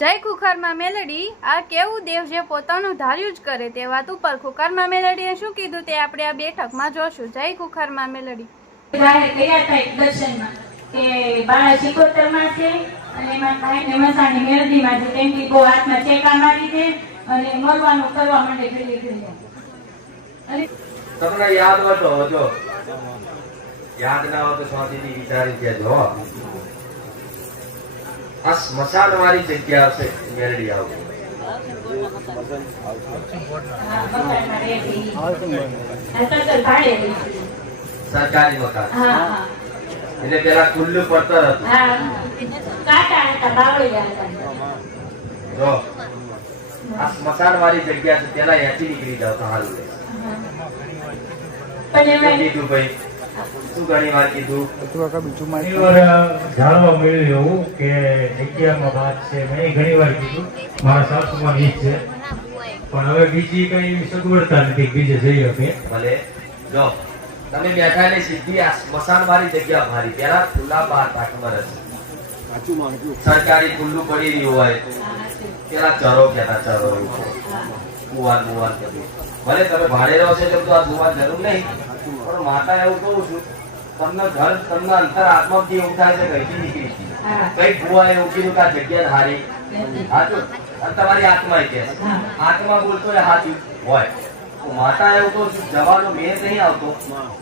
જય ખુખારમાં મેલડી આ કેવું દેવ જે પોતાનું ધાર્યું જ કરે તે વાત ઉપર ખુખારમાં મેલડીએ શું કીધું તે આપણે આ બેઠકમાં જોશું. જય ખુખારમાં મેલડી. દર્શનમાં કે બાળા શિકોતરમાં છે અને એમાં ભાઈને મસાણી મેલડીમાં છે તેમ કે બહુ હાથમાં ચેકા મારી દે અને મરવાનું કરવા માટે ઘડી તમને યાદ હોય તો હોજો, યાદ ના હોય તો શાંતિથી વિચારી દેજો. આ સ્મશાન વાળી જગ્યા છે મેલડી આવું સરકારી મકાન એટલે પેલા ખુલ્લું પડતર હતું. જો આ સ્મશાન વાળી જગ્યા છે પેલા એથી નીકળી જાવ તો સારું રહે. કીધું ભાઈ શું ઘણી વાર કીધું જાણવા મળ્યું એવું કે જગ્યામાં વાત છે. મેં ઘણી વાર કીધું મારા સાસુમાં ઈ છે, પણ હવે બીજી કઈ સગવડતા નથી બીજે જઈ શકે. ભલે જો તમે બેઠા ને સીધી આ સ્મશાન વાળી જગ્યા મારી પેલા ખુલ્લા બાર ખબર હશે સરકારી ખુલ્લું પડી રહ્યું હોય પેલા ચરો કેતા ચરો કુવાર બુવાર બધું ભલે તમે ભાડે રહો છો તો આ જોવા જરૂર નહીં, પણ માતા એવું કહું છું તમને ઘર તમને અંતર આત્માથી એવું થાય છે કઈથી નીકળી કઈ કુવા એવું કીધું કે આ જગ્યા હારી સાચું અને તમારી આત્મા કે આત્મા બોલતો એ સાચું હોય. માતા એવું કહું છું જવાનો મેળ નહીં આવતો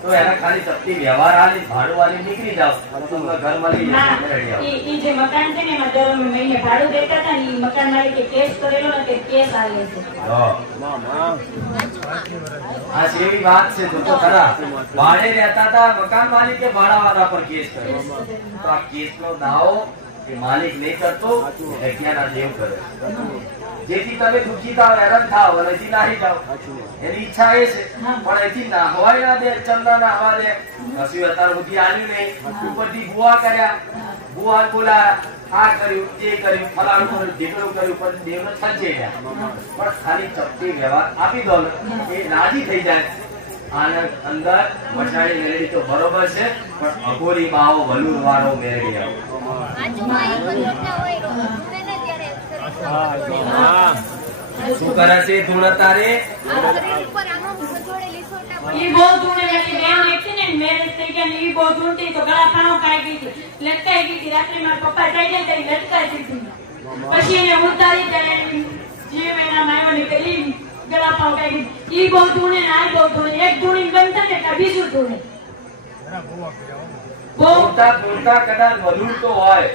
તો એને ખાલી ચપટી વ્યવહાર આલી ભાડું વાળી નીકળી જાવ તમને ઘર મળી જાય. જે મકાન છે ને એમાં દર મહિને ભાડું દેતા હતા ને મકાન માલિકે કેસ કરેલો ને તે કેસ આવે છે. આ જેવી વાત છે તો ખરા ભાડે રહેતા હતા મકાન માલિકે ભાડાવાળા પર કેસ કર્યો તો આ કેસ નો દાવો કે માલિક નહીં કરતો જગ્યાના દેવ કરે જેથી તમે દુઃખી થાવ હેરાન થાવ અને હજી નાહી જાવ એની ઈચ્છા એ છે, પણ હજી નાહવાય ના દે ચંદા નાહવા દે કશું અત્યાર સુધી આવ્યું નહીં. ઉપરથી બુઆ કર્યા બુઆ બોલા આ કર્યું તે કર્યું ફલાણું કર્યું ઢીકણું કર્યું પણ દેવને છજે ગયા પણ ખાલી ચપટી વ્યવહાર આપી દો એ રાજી થઈ જાય. આના અંદર પછાડી મેળવી તો બરોબર છે, પણ અઘોરી બાવો વલુર વાળો મેળવી આવો શું કરે છે ધૂળ તારે ઈ બહુ ધૂળ એટલે બેન એક છે ને મેરેજ થઈ ગયા ને ઈ બહુ ધૂળતી તો ગળા પાણો ખાઈ ગઈ હતી, લટકાઈ ગઈ હતી. રાત્રે મારા પપ્પા જાય ને ત્યારે લટકાઈ દીધી, પછી એને ઉતારી ત્યારે જે મહિનામાં આવ્યો ને કરી ગળા પાણો ખાઈ ગઈ. ઈ બહુ ધૂળે ને આ બહુ ધૂળે એક ધૂળી બંધ થાય ને એટલે બીજું ધૂળે બોલતા બોલતા કદાચ વલુર તો હોય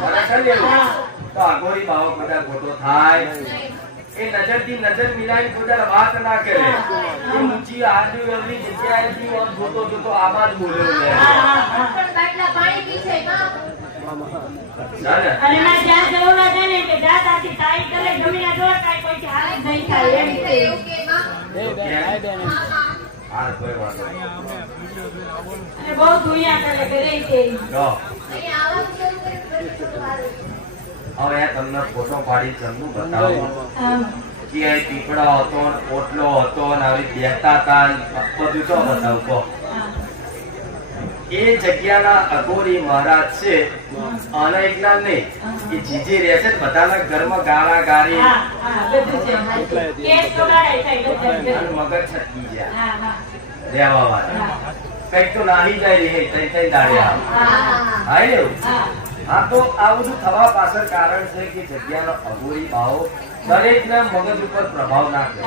બરાબર એવું તો અઘોરી બાવો કદાચ ખોટો થાય. એ નજરથી નજર મિલાવી કોઈ વાત ના કરે એ ઊંચી આજુબાજુની જગ્યાએથી આમ જોતો જોતો આમાં જ બોલ્યો લે અને ના જ્યાં જવું ના જાય ને કે દાંત આથી તાઈ કરે જમીના જોર કાઈ કોઈ હાલ નહીં થાય એમ કે આ કોઈ વાત નહીં અને બહુ દુનિયા કરે ઘરે છે. જો હવે તમને ફોટો પાડી ચંદુ બતાવું કે પીપળો હતો ઓટલો હતો ને આવી બેસતા હતા બધું તો બતાવું કહો. એ જગ્યાના અઘોરી મહારાજ છે અને એકલા નહીં એ જીજી રહે છે બધાના ઘરમાં ગાળા ગારી મગજ છટકી ગયા રહેવા વાળા કઈક તો નાહી જાય રહે તઈ દાડ્યા હા એવું. હા તો આ બધું થવા પાછળ કારણ છે કે જગ્યાનો અઘોરી ભાવ દરેકના મગજ ઉપર પ્રભાવ નાખે.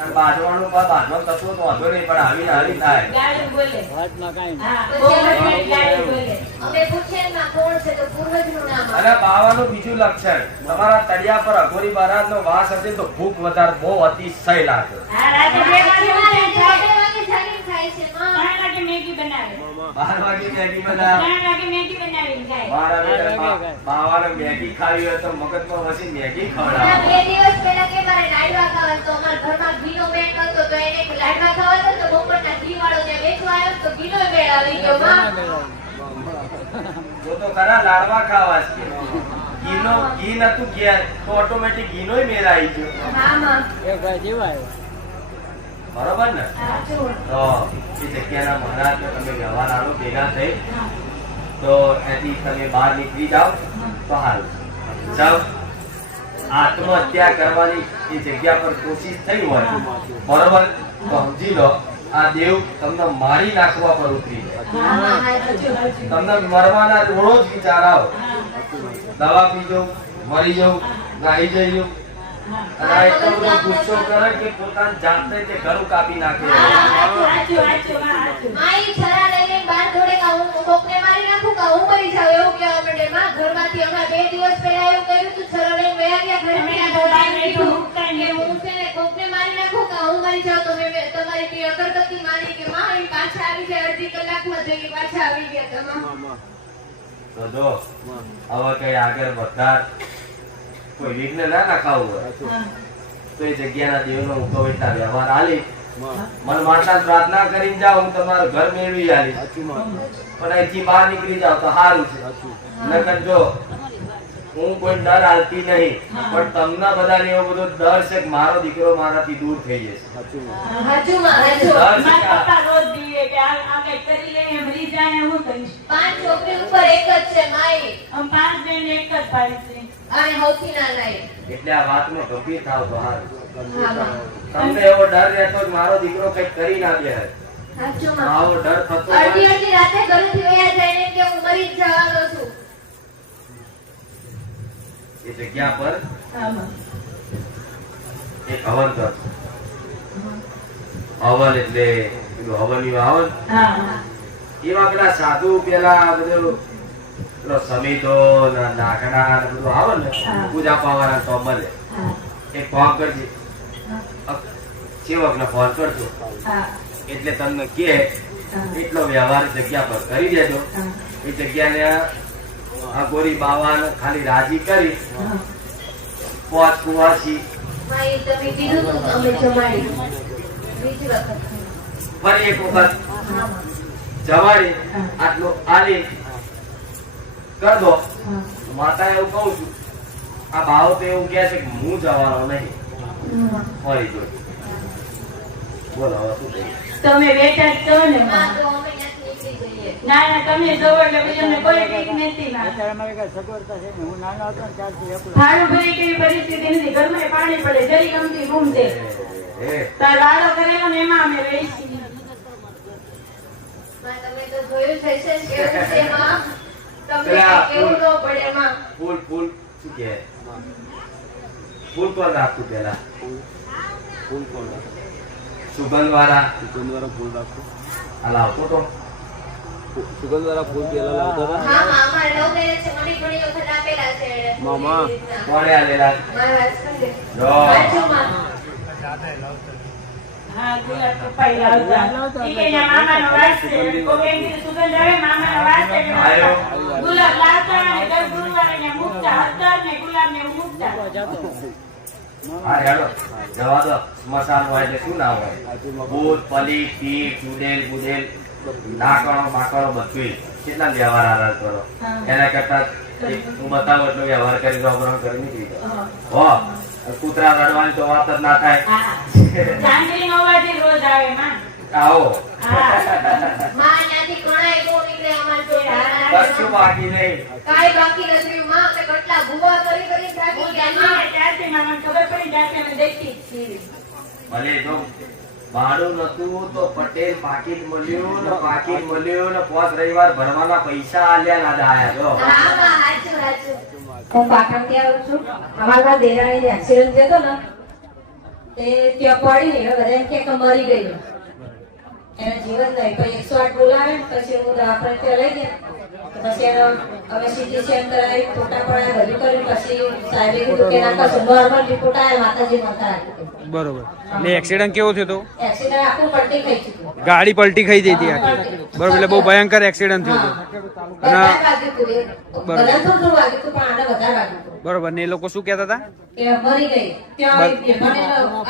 અને બાજવાનું બાજવાનું તત્વો તો વાંધો નહીં પણ આવીને આવી થાય. અને બાવાનું બીજું લક્ષણ તમારા તળિયા પર અઘોરી મહારાજ નો વાસ હશે તો ભૂખ વધારે બહુ અતિશય લાગે. 12 વાગે મેગી બનાવે બાવાનો મેગી ખાવી હોય તો મગજમાં વસી મેગી ખવડાવે. 2 દિવસ પહેલા કે મારે લાડવા ખાવા તો અમાર ઘરમાં ઘીનો મેળ કરતો તો એને લાડવા ખાવા તો બપોરના ઘી વાળો જે વેચવા આવ્યો તો ઘીનો મેળ આવી ગયો માં તો ખરા લાડવા ખાવા છે ઘી નતું ગયા તો ઓટોમેટિક ઘીનો મેળ આવી ગયો. હા માં એ ભાઈ જેવાય બરોબર ને? તો એ જગ્યાના મહારાજ તમે વ્યવહાર આનો ભેગા થઈ તો એથી તમે બહાર નીકળી જાઓ તો સારું. જાઓ આત્મહત્યા કરવાની એ જગ્યા પર કોશિશ થઈ હોય બરોબર તો સમજી લો આ દેવ તમને મારી નાખવા પર ઉતરી જાય. તમને મરવાના રોજ વિચાર આવો, દવા પીજો, મરી જાઉં, નાહી જઈ અને આ એટલો બધો ગુસ્સો કરે કે પોતાની જાતે તે ઘરું કાપી નાખે. માઈ છરા લઈને બાર દોડે કે હું કોકને મારી નાખું કે હું મરી જાઉં એવું કહેવા માંડે. માં ઘરમાંથી હમણાં 2 દિવસ પહેલા એવું કહ્યું તું છરા લઈને બે આવ્યા ઘરે કે હું છે ને કોકને મારી નાખું કે હું મરી જાઉં તો મેં તમારી પી અગરબત્તી મારી કે માં એ પાછા આવી જાય અડધી કલાકમાં જઈ પાછા આવી ગયા તમામ. તો જો હવે કઈ આગળ વધતા કોઈ વિઘ્ન ના નાખાવું હોય તો એ જગ્યાના દેવનો ઉકવેટા વ્યવહાર આલી મન માતા પ્રાર્થના કરીને જાઓ હું તમારું ઘર મેળવી આલી પણ અહીંથી બહાર નીકળી જાવ તો સારું છે. નકર જો હું કોઈ ડર આલતી નહીં પણ તમને બધાને એવો બધો ડર છે કે મારો દીકરો મારાથી દૂર થઈ જશે. હાચું માં હાચું. ડર છે મારા કે પપ્પા રોજ દીવે કે આ કઈ કરી લે મરી જાય હું કહીશ. 5 છોકરી ઉપર એક જ છે માઈ આમ 5 બેન એક જ ભાઈ છે. અને સૌથી નાના એ. એટલે આ વાતમાં ગંભીર થાવ તો સારું. હા માં તમને એવો ડર રહેતો કે મારો દીકરો કઈક કરી ના દે હાચું માં. આવો ડર થતો અડધી અડધી રાતે ઘરેથી વયા જાય ને કે હું મરી જ જવાનો છું. એ જગ્યા પર આમાં એક હવન કરતો. હવન એટલે પેલું હવન હવન હા એવા પેલા સાધુ પેલા બધું પેલો સમિતો ને નાકડા ને બધું આવે ને પૂજા પાવાના તો મળે. હા એક ફોન કરજે, સેવક ને ફોન કરજો હા એટલે તમને કે એટલો વ્યવહાર જગ્યા પર કરી દેજો. એ જગ્યાને આ ગોરી બાવાને ખાલી રાજી કરી 5 કુવાસી માઈ તમે કીધું તું તો અમે જમાડી. બીજી વખત. ફરી એક વખત હા માં. જવાડી આટલો આલી કર દો. માતા એવું કહું છું આ ભાવ તો એવું કહે છે કે હું જવાનો નહીં. ફરી જો બોલો હવે શું થયું? તમે બેટા જ છો ને માં માં. તો અમે ત્યાંથી નીકળી જઈએ. ના ના તમે જવો એટલે પછી અમને કોઈ ઠીક નથી માં. ભાડું ભરી કેવી પરિસ્થિતિ નથી, ઘરમાં પાણી પડે, જરી ગમતી ગુમ છે. એ તાર વાળો કરેલો ને એમાં અમે રહી છીએ. માં તમે તો જોયું જ હશે ને કેવું છે માં. તમને પેલા કેવું ન પડે માં. ફૂલ ફૂલ શું કહે ફૂલ કોણ રાખતું પેલા સુગંધ વાળા આ લાવતો તો હા હા અમારે લવ મેરેજ છે મને ઘણી વખત આપેલા છે. મામા. કોણે આલેલા મારા husband એ. જો હાચું માં. હા ગુલાબ પપ્પાઈ લાવતા. ઈ કે એના મામાનો વાસ છે. કોઈ એમ કીધું સુગંધ આવે મામાનો વાસ છે એટલે આયો. ગુલાબ લાવતા અને દર ગુરુવારે ને મૂકતા હતા ને ગુલાબ ને એવું મૂકતા. હા હેલો જવા દો. સ્મશાન હોય એટલે શું ના હોય? ભૂત પલી પીઠ ચુડેલ બુડેલ નાકણો માકણો બધું કેટલા વ્યવહાર આધાર કરો. એના કરતા હું બતાવું એટલો વ્યવહાર કરી અપહરણ કરી નીકળી જાઓ. હો કૂતરા રડવાની તો વાત જ ના થાય. હા ચાંદડીનો અવાજ ય રોજ આવે માં. આવો હા માં ત્યાંથી ઘણાય બહુ નીકળે અમારે જોડે. કશું બાકી નહીં. કાંઈ બાકી નથી માં. અમે કેટલા ભૂવા કરી કરી થાકી ગયા માં. ત્યારથી મને ખબર પડી ત્યારથી અમે દેખી જ છીએ. ભલે જો ભાડું નતું તો પટેલ પાકીટ મળ્યું ને પાકીટ મળ્યું ને 5 રવિવાર ભરવાના પૈસા આલ્યા ના દાયા જો. હા માં હાચું હાચું. હું પાટણથી આવું છું. અમારા દેરાણીને એક્સિડન્ટ થયો ને તે ત્યાં પડી ને બધા એમ કે મરી ગઈ એને જીવન નહીં. પછી 108 બોલાવે ને પછી હું દવાખાને ત્યાં લઈ ગયા. પછી એનો અમે સીટી સ્કેન કરાવી ફોટા પડાયા બધું કર્યું. પછી સાહેબે કીધું કે ના કશું નોર્મલ રિપોર્ટ આવ્યા માતાજી માતા રાખી. બરોબર. એટલે એક્સિડન્ટ કેવો થયો તો? એક્સિડન્ટ આખું પલટી ખાઈ ચૂક્યું. ગાડી પલટી ખાઈ જઈ હતી આખી. બરોબર. એટલે બહુ ભયંકર એક્સિડન્ટ થયો હતો. વધારે વાગ્યું હતું. બધા થોડું વાગ્યું હતું પણ આને વધારે વાગ્યું હતું. બરોબર. ને એ લોકો શું કહેતા હતા? કે મરી ગઈ. ત્યાં મને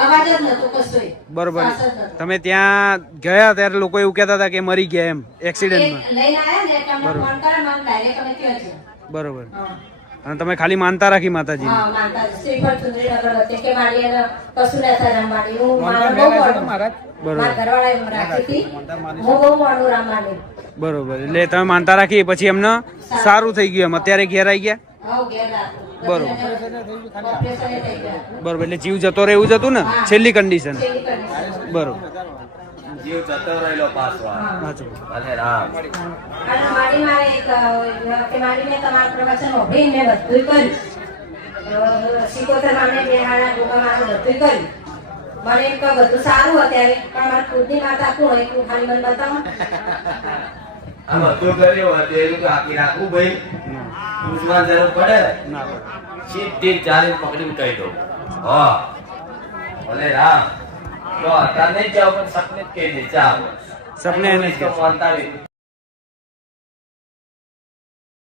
અવાજ જ નતો કશોય. બરોબર. શ્વાસ જ નતો. તમે ત્યાં ગયા ત્યારે લોકો એવું કહેતા હતા કે મરી ગયા એમ એક્સિડન્ટમાં. લઈને આયા ને એટલે અમને ફોન કરે મને ડાયરેક્ટ અમે ત્યાં છે. બરોબર. હા. અને તમે ખાલી માનતા રાખી માતાજી હા માનતા શ્રીફળ ચુંદડી અગરબત્તી કે મારી એને કશું ના થાય રમવાની હું મારું બહુ મોડું મારા ઘરવાળા એમ રાખી હતી હું બહુ મોડું રમવાની બરોબર એટલે તમે માનતા રાખી પછી એમને સારું થઈ ગયું એમ અત્યારે ઘેર આવી ગયા આવ ઘેર રાખું બરોબર. ઓપરેશન થઈ ગયા બરોબર એટલે જીવ જતો રહે એવું જ હતું ને છેલ્લી કન્ડિશન છેલ્લી condition. બરોબર જીવ જતો રહેલો પાછો સાચું ભલે રામ અને મારી મારે એક કે મારીને તમારા પ્રવચન સાંભળીને મેં બધું કર્યું શીખોતર માને બેહાડા ડોકા મારું બધું કર્યું મને એમ કે બધું સારું અત્યારે પણ મારા ખુદની માતા કોણ એટલું ખાલી મને બતાવો આ બધું કર્યું હતું એનું તો આખી રાખવું ભાઈ પૂછવા જરૂર પડે ના સીધી ચાલી પકડીને કહી દઉં હા ભલે રામ તો અત્યારે નહીં જાવ પણ સપને જ કહી દે ચાલ સપને એને જ કહે. માનતા રહી